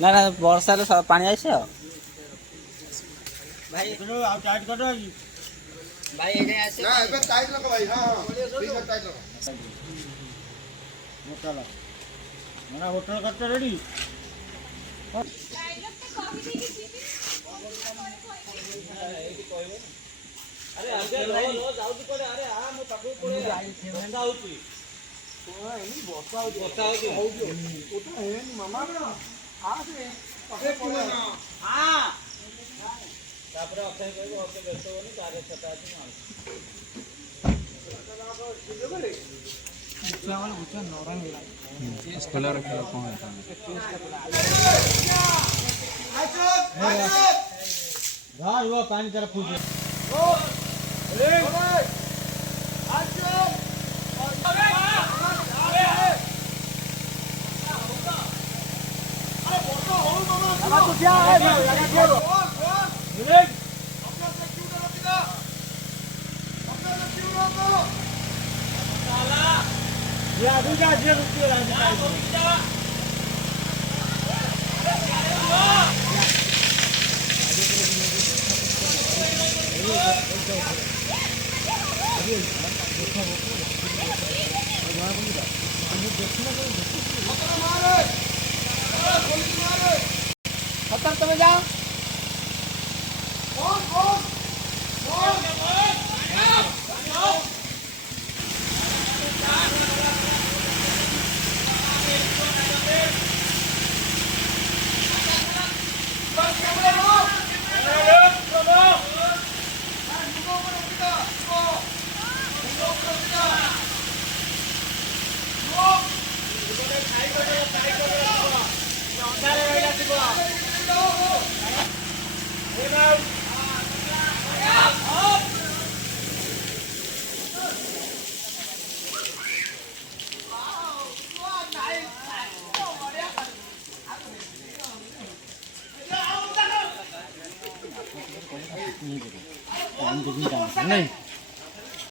ना ना वर्षा पानी आसे भाई टाइट कर भाई ये ऐसे ना एबे टाइट लगा भाई हां ठीक है टाइट लगा मोटा ला मेरा होटल करते रेडी अरे आगे लो जाऊ तू कोडे अरे आ मो पाखु कोडे बसा होची कोना एनी बसा होची ओटा है नी मामा ना आ से पाखे कोना हां तापर अक्षय कहबो अक्षय व्यस्त होनी कार्य छटा अछि ना चावल बुचा नरम होला कलर कलर कोन है यार वो पानी तरफ पूछ ओ ए आजो अरे फोटो हो मामा तो क्या है लगा के विवेक अपना से क्यों ना रखना अपना से क्यों ना साला ये आदमी का जे रुक रहा है खतर तब जाओ कौन कौन कौन नहीं